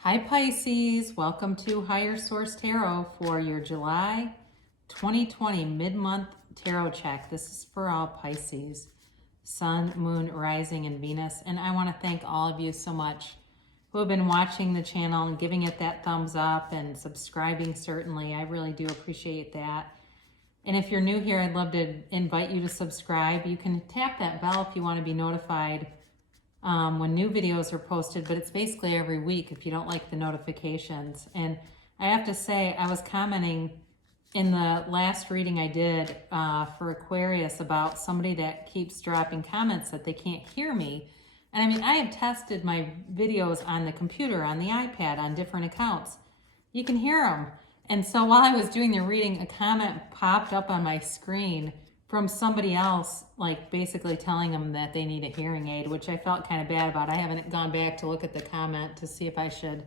Hi Pisces, welcome to Higher Source Tarot for your July 2020 mid-month tarot check. This is for all Pisces, Sun, Moon, Rising, and Venus. And I want to thank all of you so much who have been watching the channel and giving it that thumbs up and subscribing, certainly. I really do appreciate that. And if you're new here, I'd love to invite you to subscribe. You can tap that bell if you want to be notified when new videos are posted, but it's basically every week if you don't like the notifications. And I have to say, I was commenting in the last reading I did for Aquarius about somebody that keeps dropping comments that they can't hear me. And I mean, I have tested my videos on the computer, on the iPad, on different accounts. You can hear them. And so while I was doing the reading, a comment popped up on my screen from somebody else, like basically telling them that they need a hearing aid, which I felt kind of bad about. I haven't gone back to look at the comment to see if I should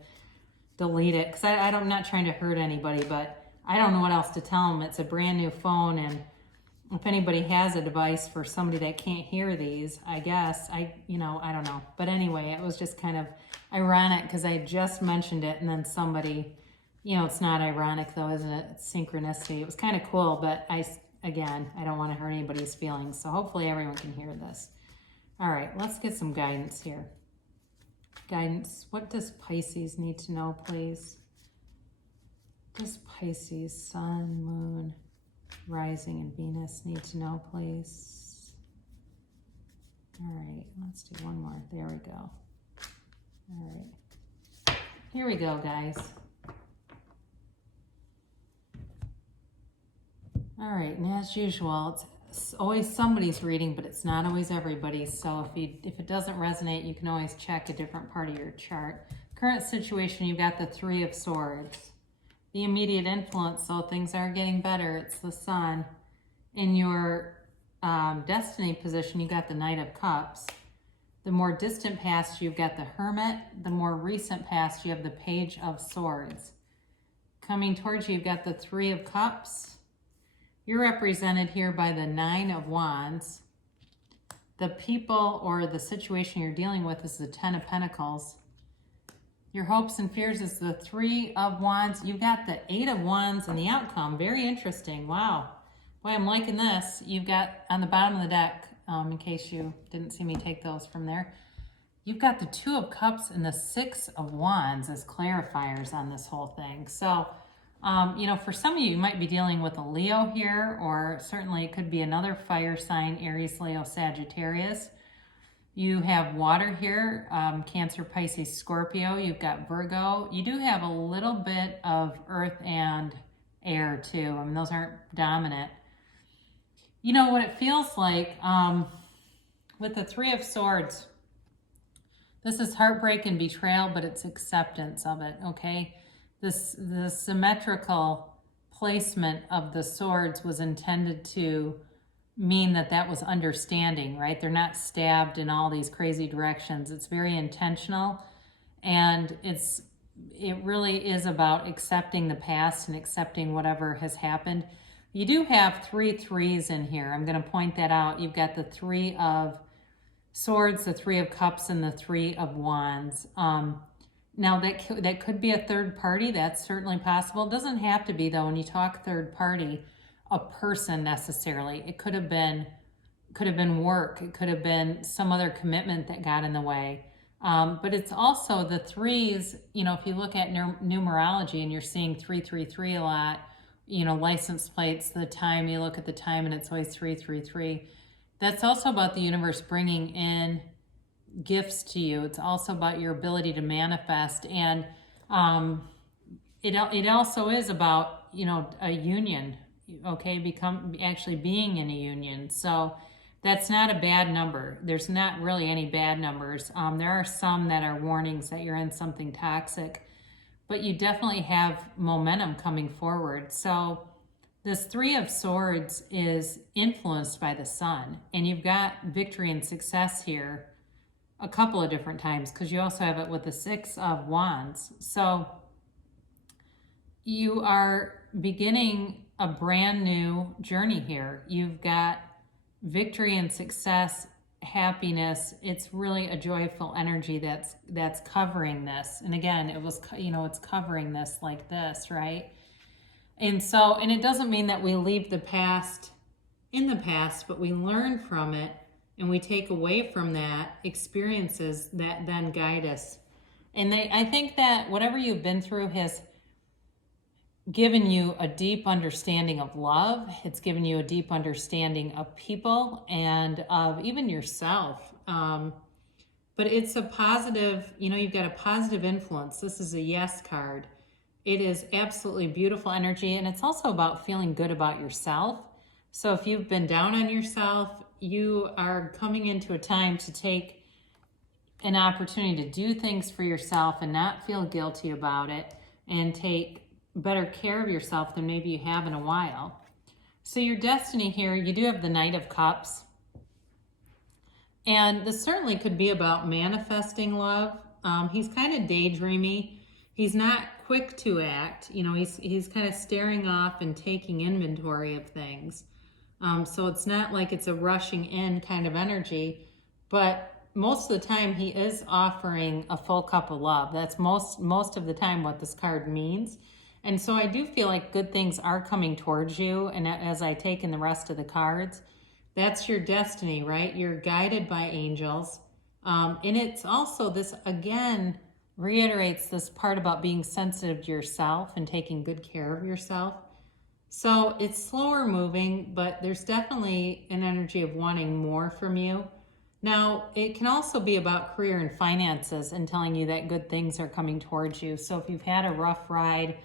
delete it, because I'm not trying to hurt anybody, but I don't know what else to tell them. It's a brand new phone, and if anybody has a device for somebody that can't hear these, I guess, I don't know. But anyway, it was just kind of ironic because I just mentioned it, and then somebody, it's not ironic though, isn't it? It's synchronicity. It was kind of cool, but Again, I don't want to hurt anybody's feelings, so hopefully everyone can hear this. All right, let's get some guidance here. Guidance, what does Pisces need to know, please? Does Pisces, Sun, Moon, Rising, and Venus need to know, please? All right, let's do one more. There we go. All right. Here we go, guys. All right, and as usual, it's always somebody's reading, but it's not always everybody's. So if it doesn't resonate, you can always check a different part of your chart. Current situation, you've got the Three of Swords. The immediate influence, so things are getting better. It's the Sun. In your destiny position, you got the Knight of Cups. The more distant past, you've got the Hermit. The more recent past, you have the Page of Swords. Coming towards you, you've got the Three of Cups. You're represented here by the Nine of Wands. The people or the situation you're dealing with is the Ten of Pentacles. Your hopes and fears is the Three of Wands. You've got the Eight of Wands and the outcome. Very interesting. Wow. Boy, I'm liking this. You've got on the bottom of the deck, in case you didn't see me take those from there, you've got the Two of Cups and the Six of Wands as clarifiers on this whole thing. So, for some of you, you might be dealing with a Leo here, or certainly it could be another fire sign, Aries, Leo, Sagittarius. You have water here, Cancer, Pisces, Scorpio. You've got Virgo. You do have a little bit of earth and air too. I mean, those aren't dominant. You know what it feels like with the Three of Swords. This is heartbreak and betrayal, but it's acceptance of it, okay? The symmetrical placement of the swords was intended to mean that was understanding, right? They're not stabbed in all these crazy directions. It's very intentional, and it really is about accepting the past and accepting whatever has happened. You do have three threes in here. I'm going to point that out. You've got the Three of Swords, the Three of Cups, and the Three of Wands. Now, that could be a third party. That's certainly possible. It doesn't have to be, though, when you talk third party, a person necessarily. It could have been work. It could have been some other commitment that got in the way. But it's also the threes, if you look at numerology and you're seeing 333 a lot, license plates, the time, you look at the time and it's always 333. That's also about the universe bringing in gifts to you. It's also about your ability to manifest, and it also is about a union, okay, actually being in a union. So that's not a bad number. There's not really any bad numbers. There are some that are warnings that you're in something toxic, but you definitely have momentum coming forward. So this Three of Swords is influenced by the Sun, and you've got victory and success here a couple of different times, because you also have it with the Six of Wands. So you are beginning a brand new journey here. You've got victory and success happiness. It's really a joyful energy that's covering this. And again, it was, you know, it's covering this like this, right? And so, and it doesn't mean that we leave the past in the past, but we learn from it and we take away from that experiences that then guide us. And I think that whatever you've been through has given you a deep understanding of love. It's given you a deep understanding of people and of even yourself. But it's a positive, you know, you've got a positive influence. This is a yes card. It is absolutely beautiful energy, and it's also about feeling good about yourself. So if you've been down on yourself, you are coming into a time to take an opportunity to do things for yourself and not feel guilty about it, and take better care of yourself than maybe you have in a while. So your destiny here, you do have the Knight of Cups. And this certainly could be about manifesting love. He's kind of daydreamy. He's not quick to act. You know, he's kind of staring off and taking inventory of things. So it's not like it's a rushing in kind of energy, but most of the time he is offering a full cup of love. That's most of the time what this card means. And so I do feel like good things are coming towards you. And as I take in the rest of the cards, that's your destiny, right? You're guided by angels. And it's also this, again, reiterates this part about being sensitive to yourself and taking good care of yourself. So it's slower moving, but there's definitely an energy of wanting more from you. Now, it can also be about career and finances and telling you that good things are coming towards you. So if you've had a rough ride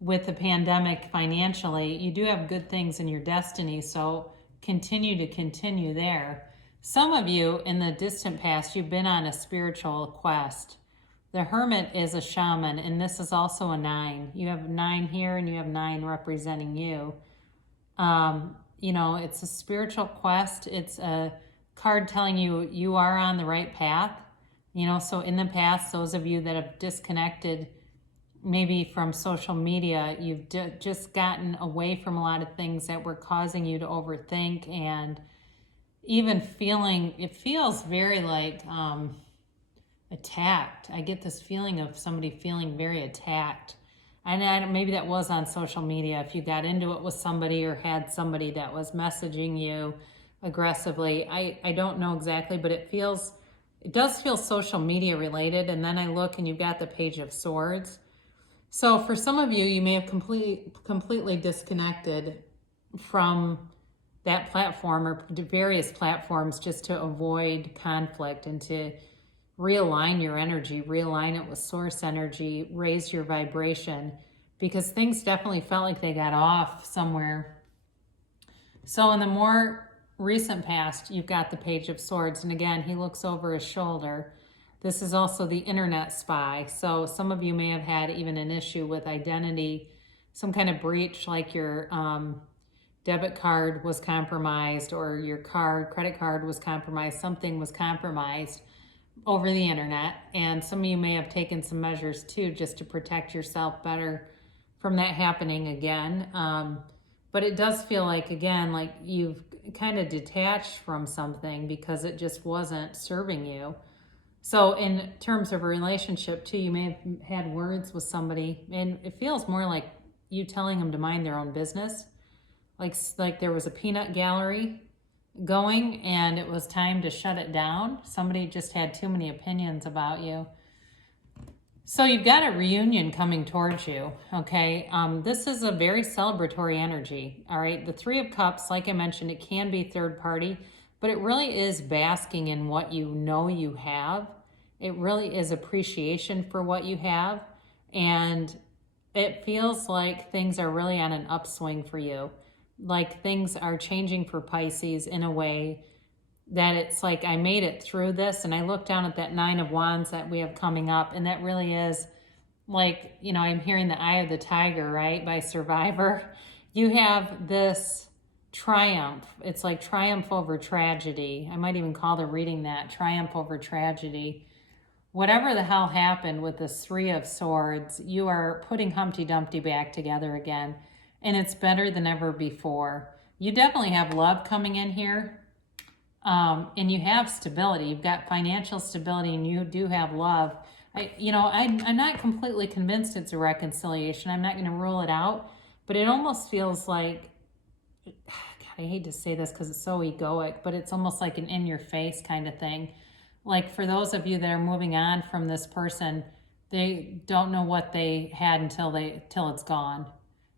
with the pandemic financially, you do have good things in your destiny. So continue there. Some of you in the distant past, you've been on a spiritual quest. The Hermit is a shaman, and this is also a 9. You have 9 here, and you have 9 representing you. You know, it's a spiritual quest. It's a card telling you you are on the right path. You know, so in the past, those of you that have disconnected maybe from social media, you've just gotten away from a lot of things that were causing you to overthink, and even it feels very like attacked. I get this feeling of somebody feeling very attacked. And maybe that was on social media. If you got into it with somebody or had somebody that was messaging you aggressively, I don't know exactly, but it does feel social media related. And then I look and you've got the Page of Swords. So for some of you, you may have completely disconnected from that platform or various platforms just to avoid conflict and to realign your energy, realign it with source energy, raise your vibration, because things definitely felt like they got off somewhere. So in the more recent past, you've got the Page of Swords. And again, he looks over his shoulder. This is also the internet spy. So some of you may have had even an issue with identity, some kind of breach, like your debit card was compromised or your credit card was compromised, something was compromised over the internet. And some of you may have taken some measures too, just to protect yourself better from that happening again. But it does feel like, again, like you've kind of detached from something because it just wasn't serving you. So in terms of a relationship too, you may have had words with somebody, and it feels more like you telling them to mind their own business. Like there was a peanut gallery going and it was time to shut it down. Somebody just had too many opinions about you. So you've got a reunion coming towards you, okay? This is a very celebratory energy, all right? The 3 of Cups, like I mentioned, it can be third party, but it really is basking in what you know you have. It really is appreciation for what you have. And it feels like things are really on an upswing for you. Like things are changing for Pisces in a way that it's like, I made it through this. And I look down at that 9 of Wands that we have coming up, and that really is like, you know, I'm hearing the Eye of the Tiger, right, by Survivor. You have this triumph. It's like triumph over tragedy. I might even call the reading that triumph over tragedy. Whatever the hell happened with this 3 of Swords, you are putting Humpty Dumpty back together again. And it's better than ever before. You definitely have love coming in here. And you have stability. You've got financial stability, and you do have love. I'm not completely convinced it's a reconciliation. I'm not going to rule it out, but it almost feels like, God, I hate to say this because it's so egoic, but it's almost like an in-your-face kind of thing. Like for those of you that are moving on from this person, they don't know what they had until it's gone.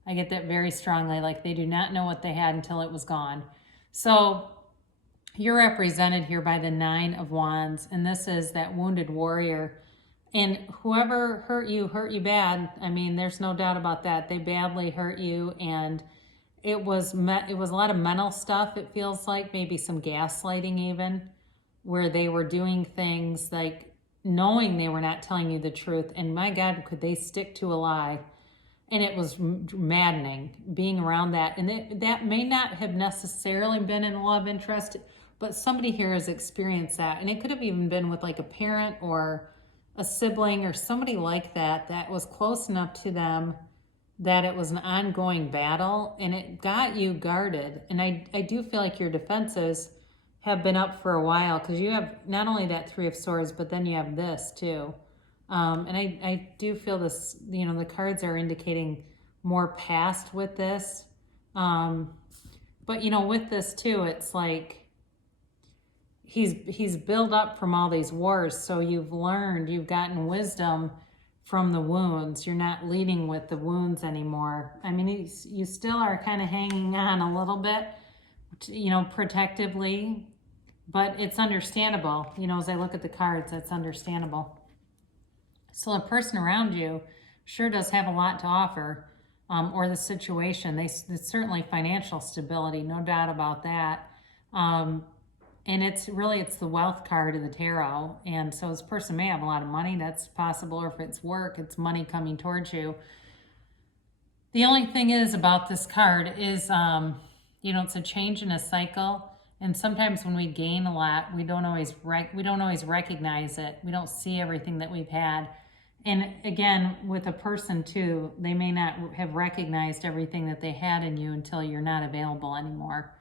I get that very strongly. Like they do not know what they had until it was gone. So you're represented here by the 9 of Wands, and this is that wounded warrior. And whoever hurt you bad. I mean, there's no doubt about that. They badly hurt you, and it was a lot of mental stuff. It feels like maybe some gaslighting even, where they were doing things like knowing they were not telling you the truth. And my God, could they stick to a lie? And it was maddening being around that. And that may not have necessarily been in love interest, but somebody here has experienced that. And it could have even been with like a parent or a sibling or somebody like that was close enough to them that it was an ongoing battle, and it got you guarded. And I do feel like your defenses have been up for a while, because you have not only that 3 of Swords, but then you have this too. And I do feel this, the cards are indicating more past with this. But with this too, it's like he's built up from all these wars. So you've gotten wisdom from the wounds. You're not leading with the wounds anymore. I mean, you still are kind of hanging on a little bit, protectively, but it's understandable. As I look at the cards, that's understandable. So the person around you sure does have a lot to offer, or the situation. It's certainly financial stability, no doubt about that. And it's the wealth card of the tarot. And so this person may have a lot of money. That's possible. Or if it's work, it's money coming towards you. The only thing is about this card is, it's a change in a cycle. And sometimes when we gain a lot, we don't always recognize it. We don't see everything that we've had. And again, with a person too, they may not have recognized everything that they had in you until you're not available anymore.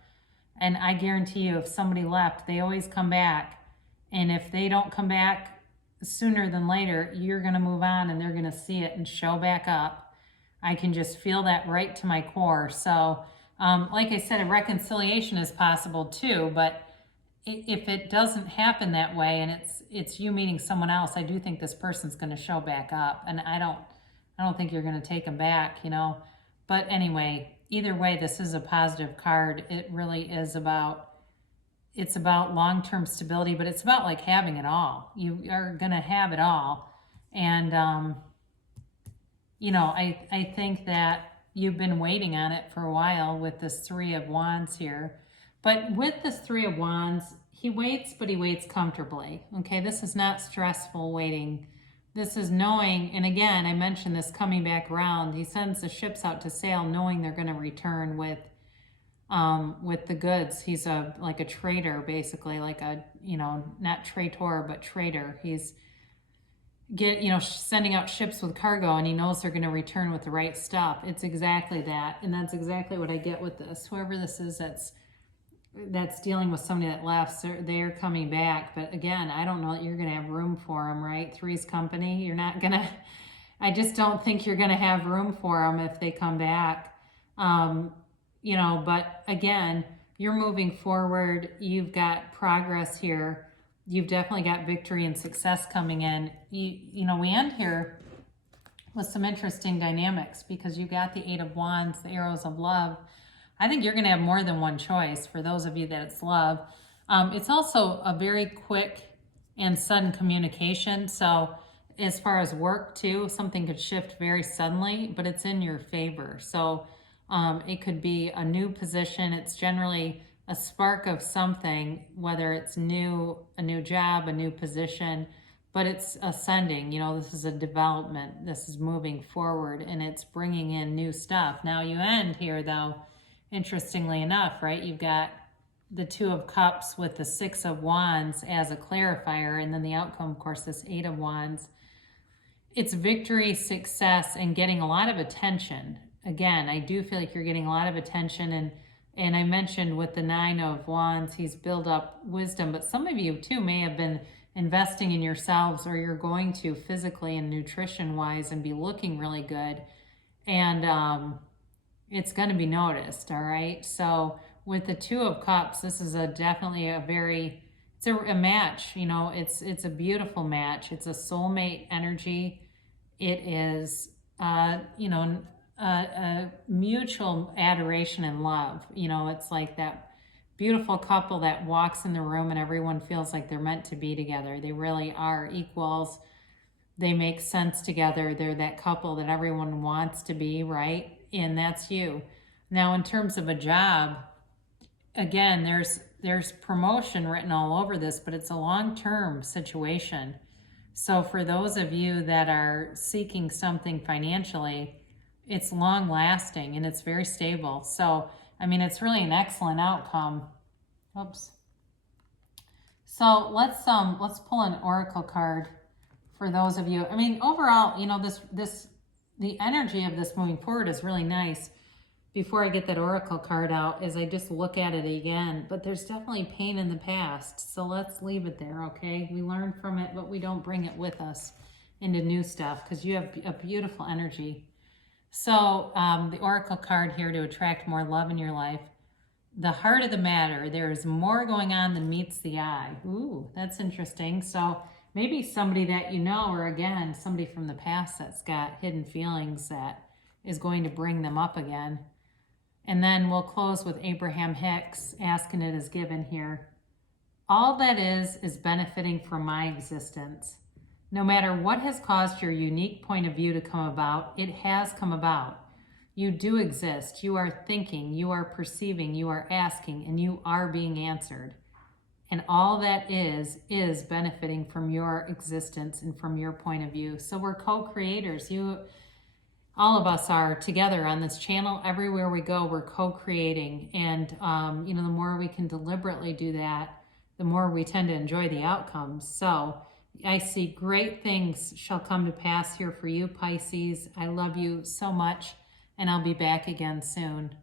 And I guarantee you, if somebody left, they always come back. And if they don't come back sooner than later, you're going to move on and they're going to see it and show back up. I can just feel that right to my core. So, like I said, a reconciliation is possible too, but if it doesn't happen that way and it's you meeting someone else, I do think this person's going to show back up. And I don't think you're going to take them back, But anyway, either way, this is a positive card. It really is it's about long-term stability, but it's about like having it all. You are going to have it all. And, I think that you've been waiting on it for a while with this 3 of Wands here. But with this 3 of Wands, he waits, but he waits comfortably. Okay, this is not stressful waiting. This is knowing, and again, I mentioned this coming back around. He sends the ships out to sail knowing they're going to return with the goods. He's like a trader, basically, like a, not traitor, but trader. He's sending out ships with cargo, and he knows they're going to return with the right stuff. It's exactly that. And that's exactly what I get with this. Whoever this is that's dealing with somebody that left, so they're coming back. But again, I don't know that you're going to have room for them, right? Three's company. You're not going to, I just don't think you're going to have room for them if they come back. But again, you're moving forward. You've got progress here. You've definitely got victory and success coming in. We end here with some interesting dynamics because you've got the 8 of Wands, the arrows of love. I think you're going to have more than one choice for those of you that it's love. It's also a very quick and sudden communication. So as far as work too, something could shift very suddenly, but it's in your favor. So it could be a new position. It's generally a spark of something, whether it's a new job, a new position, but it's ascending. This is a development. This is moving forward, and it's bringing in new stuff. Now you end here, though, interestingly enough, right? You've got the 2 of Cups with the 6 of Wands as a clarifier, and then the outcome, of course, this 8 of Wands. It's victory, success, and getting a lot of attention. Again, I do feel like you're getting a lot of attention, and And I mentioned with the Nine of Wands, he's built up wisdom, but some of you too may have been investing in yourselves, or you're going to physically and nutrition wise and be looking really good. And it's going to be noticed. All right. So with the Two of Cups, this is definitely a very, it's a match, you know, it's a beautiful match. It's a soulmate energy. It is, you know, a mutual adoration and love. You know, it's like that beautiful couple that walks in the room and everyone feels like they're meant to be together. They really are equals. They make sense together. They're that couple that everyone wants to be, right? And that's you. Now, in terms of a job, again, there's promotion written all over this, but it's a long-term situation. So for those of you that are seeking something financially, it's long lasting and it's very stable. So, I mean, it's really an excellent outcome. Oops. So let's pull an oracle card for those of you. I mean, overall, you know, the energy of this moving forward is really nice. Before I get that oracle card out, as I just look at it again, but there's definitely pain in the past. So let's leave it there, okay? We learn from it, but we don't bring it with us into new stuff, because you have a beautiful energy. So the oracle card here to attract more love in your life. The heart of the matter, there is more going on than meets the eye. Ooh, that's interesting. So maybe somebody that you know, or again, somebody from the past that's got hidden feelings that is going to bring them up again. And then we'll close with Abraham Hicks, asking it as given here. All that is benefiting from my existence. No matter what has caused your unique point of view to come about, it has come about. You do exist. You are thinking, you are perceiving, you are asking, and you are being answered. And all that is benefiting from your existence and from your point of view. So we're co-creators. All of us are together on this channel. Everywhere we go, we're co-creating. And, you know, the more we can deliberately do that, the more we tend to enjoy the outcomes. So I see great things shall come to pass here for you, Pisces. I love you so much, and I'll be back again soon.